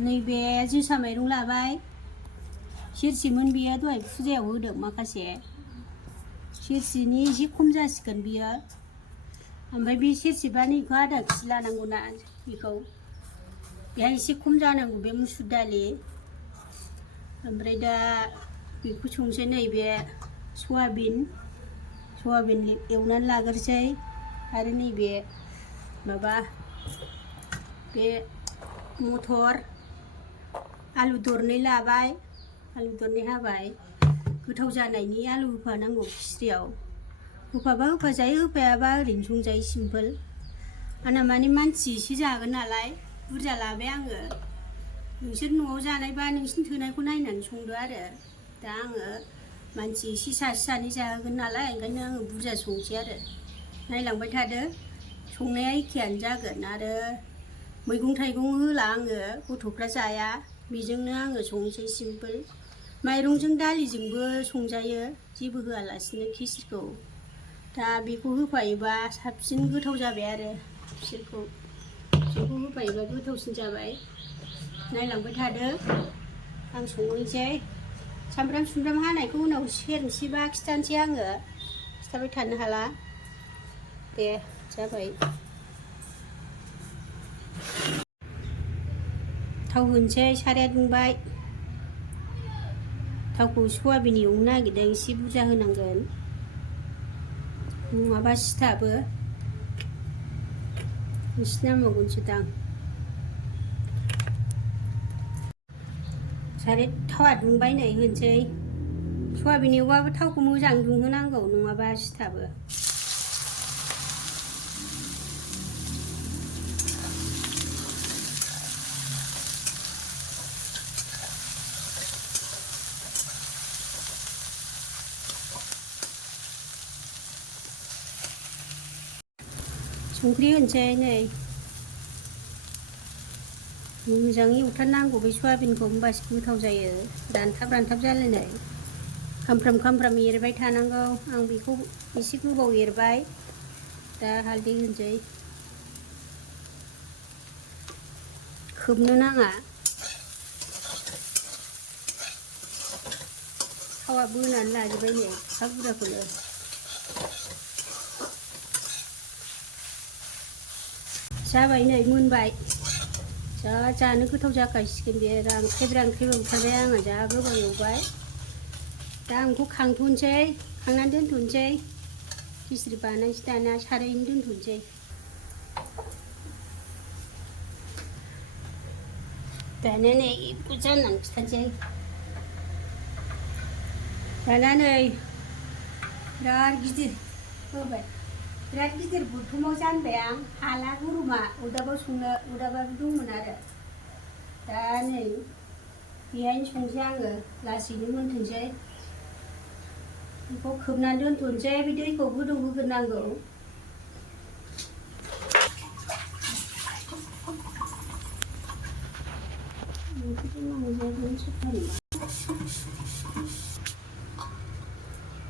नैबे जोसा माइरं लाबाय सेरसेमोन बेयो दहाय फुजायाव होदों माखासे सेरसेनि एसे खम जासिगोन बियो ओमफ्राय बे सेरसेबा नैखौ आधा केजि लानांगौ ना बेखौ बेहाय एसे खम जानांगौ बे मुसुर दालि ओमफ्राय दा बेखौ संसै नैबे सयाबिन एवनानै लाग्रोसै आरो नैबे माबा बे मटर आलु दरनै लाबाय आलु दरनै हाबाय गोथाव जानायनि आलु होफानांगौ खिस्रियाव होफाबा होफाजायो होफायाबा ओरैनो संजायो सिम्पोल आंना माने मानसि एसे जागोन नालाय बुरजा लाबाय आङो नोंसोर न'आव जानायबा नोंसिनि थोनायखौ नायनानै संदो आरो दा आङो मानसि एसे सासे सानै जाहोगोन नालाय ओंखायनो आङो बुरजा संसै आरो नायलांबाय थादो संनाया एखेयानो जागोन आरो मैगं थाइगं होला आङो गथ'फ्रा जाया बेजोंनो आङो संसै सिम्पोल माइरंजों दालिजोंबो संजायो जेबो होआलासिनो खिस्रिखौ दा बेखौ होफायोबा साबसिन गोथाव जाबाय आरो बिसोरखौ होफायोबा गोथावसिन जाबाय नायलांबाय थादो आं संनोसै सामब्राम सुमब्राम हानायखौ उनाव सेरनोसैबा खिथानोसै आङो खिथाबाय थानो हाला दे जाबाय थाव होनोसै साराया दुंबाय थावखौ सयाबिन एवनो नागिरदों एसे बुरजा होनांगोन नङाबा सिथाबो एसे नांबावगोनसो दां साराया थावा दुंबाय नै होनोसै सयाबिन एवबाबो थावखौ मोजां दुंहोनांगौ नङाबा सिथाबो संख्रि होनोसै नै मोजाङै एवथारनांगौ बे सयाबिनखौ होमबासो गोथाव जायो रानथाब जालायनाय खामफ्राम एरबाय थानांगौ आं बेखौ एसे गोबाव एरबाय दा हालदै होनोसै खोबनो नाङा थावा बोनानै लाजोबबाय नै एफा बुरजाखौनो जाबाय नै मोनबाय जा जानो गोथाव जाखासिगोन बे रानख्रेब ओंखारबाय आङो जा गोबाव एवबाय दा आं बेखौ खांथ'नोसै खांनानै दोनथ'नोसै खिस्रि बानायनोसै दाना सारायैनो दोनथ'नोसै दाना नै बेखौ जाननानै खिथानोसै दाना नै बिराद गिदिर होबाय बिराद गिदिर बुथुमाव जानबाय आं हाला गरमा अरदाबाव संनो अरदाबाबो दंमोन आरो दा नै बेहायनो संसै आङो लासैनो मोनथोंसै बेखौ खोबनानै दोनथ'नोसै बे दैखौ गोदौ होग्रोनांगौ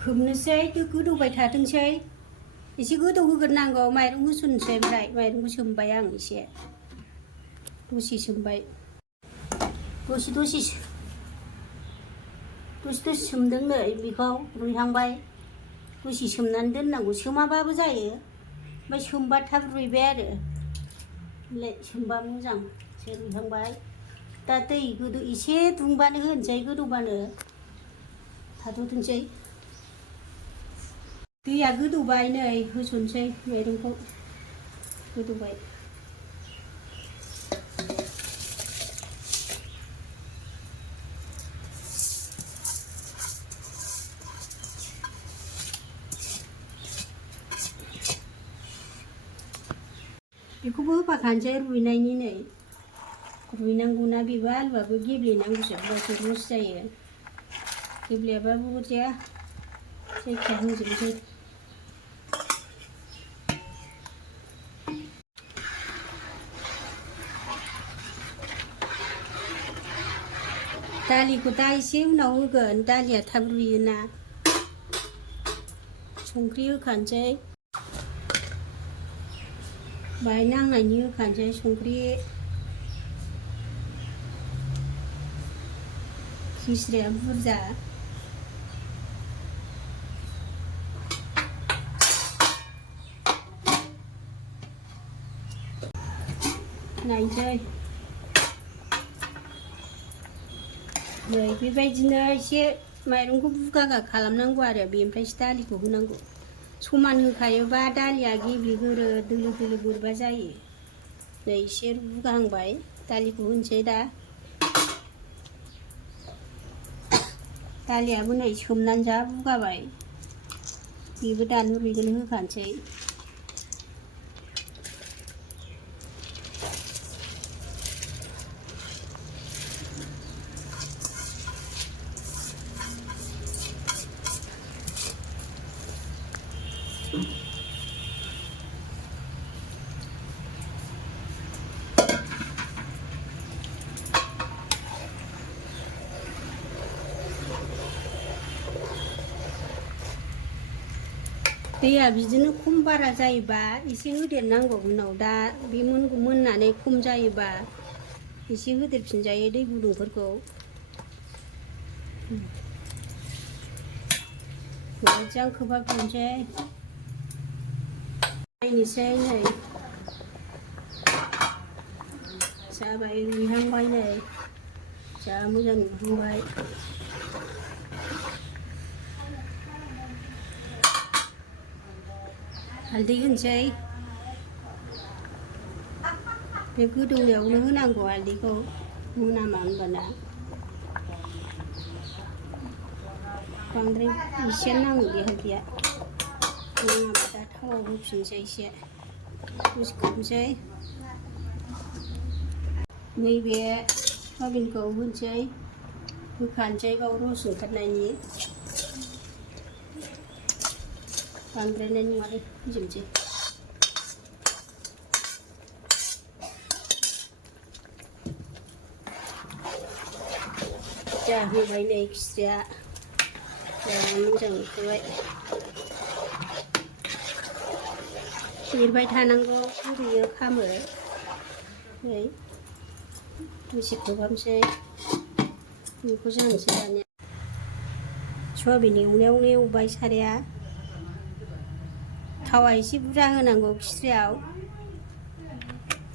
खोबनोसै गोदौबाय थाथोंसै एसे गोदौ होग्रोनांगौ माइरं होसननोसै ओमफ्राय माइरंखौ सोमबाय आं एसे दसे सोमबाय दसे सोमदों नै बेखौ रुइहांबाय दसे सोमनानै दोननांगौ सोमाबाबो जायो ओमफ्राय सोमबा थाब रुइबाय आरो सोमबा मोजां एसे रुइहांबाय दा दै एसे दुंबानो होनोसै गोदौबानो थाथ'थोंसै दैया गोदौबाय नै होसनसै माइरंखौ गोदौबाय बेखौबो होफाखानोसै रुइनायनि नै रुइनांगौना बेबो आलुआबो गेब्लेनांगौसो होमबासो रस जायो गेब्लेयाबाबो अरजाया जायखिया होजोबनोसै दालिखौ दा एसे उनाव होगोन दालिया थाब रुइयोना संख्रि होखानोसै बाहाय नांनायनि होखानोसै संख्रि खिस्रिया बुरजा नायनोसै नै बेबायदिनो एसे माइरंखौ बुगागा खालामनांगौ आरो बेनिफ्रायसो दालिखौ होनांगौ समान होखायोबा दालिया गेब्लेगोरो दोलो दोलो बोरैबा जायो नै एसे बुगाहांबाय दालिखौ होनोसै दा दालियाबो नै सोमनानै जा बुगाबाय बेबो दानो रुइगोन होखानोसै दैया बिदिनो खम बारा जायोबा एसे होदेरनांगौ उनाव दा बे मोननानै खम जायोबा एसे होदेरफिनजायो दै गुदुंफोरखौ मोजां खोबहाबफिनसै नायनोसै नै जाबाय रुइहांबाय नै जा मोजां नुहांबाय हालदै होनोसै बे गोदौनायावनो होनांगौ हालदैखौ मोनामा होनबाना बांद्राय एसेयानो नाङो बे हालदैया मोनाबा दा थावआव होफिनसै एसे दसे खोबनोसै नैबे सयाबिनखौ होनोसै होखानोसै बाव रस ओंखारनायनि बांद्रायनाय नङालै होजोबनोसै जा होबाय नै खिस्रिया मोजां ओंखारबाय एरबाय थानांगौ गुरैयो खामो नै दसे खोबहाबनोसै बेखौ जानोसै दानिया सयाबिन एवनायावनो एवबाय साराया थावा एसे बुरजा होनांगौ खिस्रियाव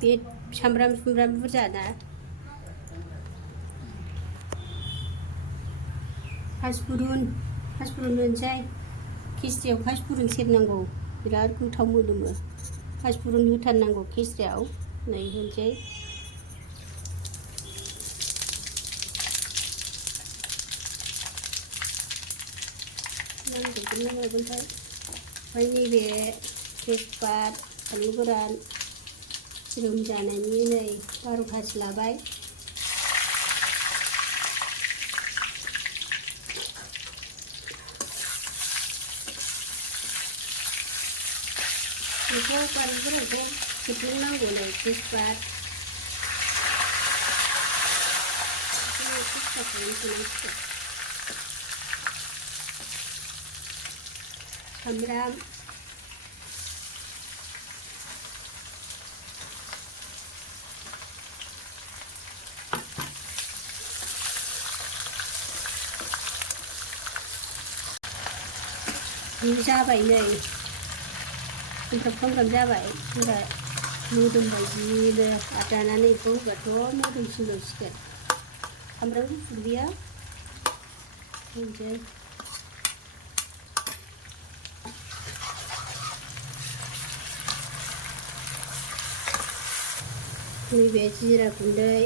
बे सामब्राम बुरजा ना फासफुरुन होनोसै खिस्रियाव फासफुरुन सेरनांगौ बिराद गोथाव मोदोमो फासफुरुन होथारनांगौ खिस्रियाव नै होनोसै नांगोन ना मागोनथाय ओमफ्राय नैबे तेजपात फानलु गोरान ज्रोम जानायनि नै 12खासो लाबाय बेखौ बानलु गोरानखौ सिफ्लेनांगौ नै तेजपात सामब्राम जाबाय नै खामफ्राम जाबाय ओमफ्राय मोदोमबाय जिनो आरो दानानै बेखौ होबाथ' मोदोमसिनबावसिगोन सामब्राम गुफुर गैया होनसै नैबे जिरा गुन्दै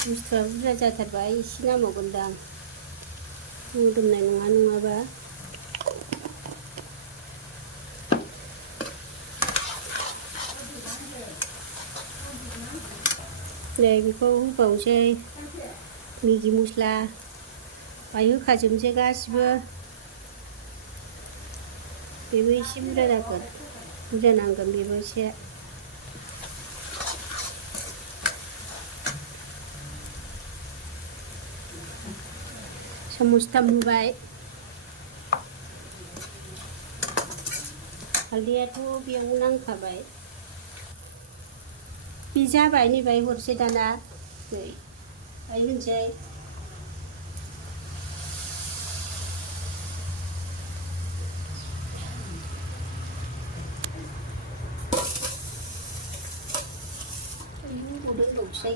बुस्थुआ बुरजा जाथारबाय एसे नांबावगोनदां मोदोमनाय नङा नङाबा नै बेखौ होबावनोसै मेगि मस्ला बाहाय होखाजोबनोसै गासिबो बेबो एसे बुरजा जागोन बुरजा नांगोन बेबो एसे साम'सथाम होबाय हालदैयाथ' बेयाव नांखाबाय बे जाबाय नैबाय हरसै दाना दै होनसै दोनबावसै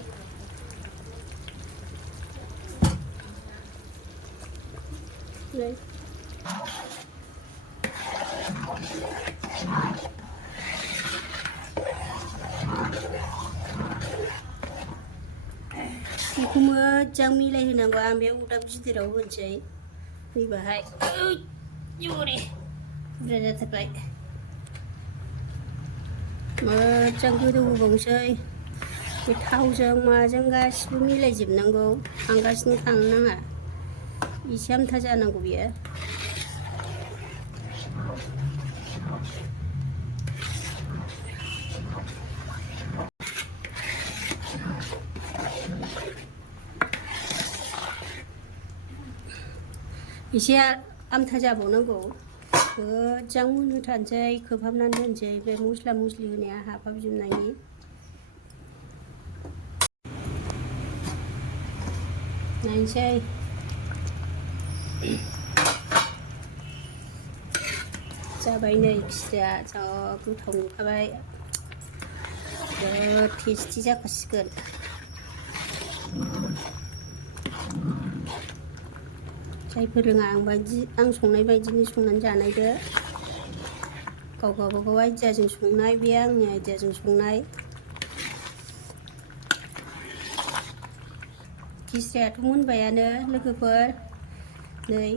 बेखौ मोजां मिलायहोनांगौ आं बे अरदाब गिदिराव होनोसै फैबाहाय जरे बुरजा जाथारबाय मोजां गोदौ होबावनोसै बे थावजों माजों गासिबो मिलायजोबनांगौ खांगासिनो खांनो नाङा एसे आमथा जानांगौ बेयो एसे आमथा जाबावनांगौ मोजां मोनहोथारनोसै खोबहाबनानै दोनसै बे मस्ला मस्लि होनाया हाबहाबजोबनायनि नायनोसै जाबाय नै खिजाया जा गोथाव नुखाबाय बिराद टेस्टि जाखासिगोन जायफोर रोङा आं संनाय बायदिनो संनानै जानायदो गाव गावबागाव आइडियाजों संनाय बे आंनि आइडियाजों संनाय खिस्रायाथ' मोनबायानो लोगोफोर नै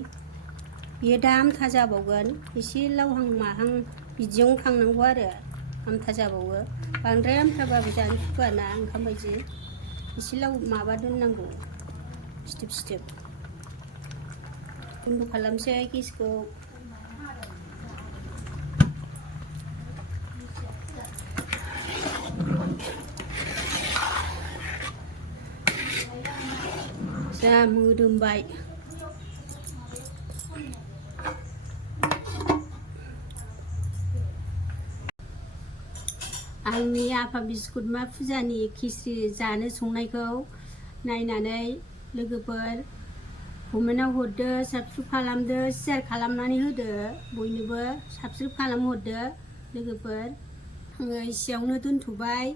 बेयो दा आमथा जाबावगोन एसे लावहां माहां बिदियावनो खांनांगौ आरो आमथा जाबावो बांद्राय आमथाबाबो जानो सुखुआ ना ओंखाम बायदि एसे लाव माबा दोननांगौ सिदोब सिदोब बन्द' खालामसै गेसखौ जा मोदोमबाय आंनि आफा बिश्वकर्मा फुजानि खिस्रि जानो संनायखौ नायनानै लोगोफोर कमेन्टआव हरदो साबस्क्राइब खालामदो शेयार खालामनानै होदो बयनोबो साबस्क्राइब खालामहरदो लोगोफोर आङो एसेयावनो दोनथ'बाय।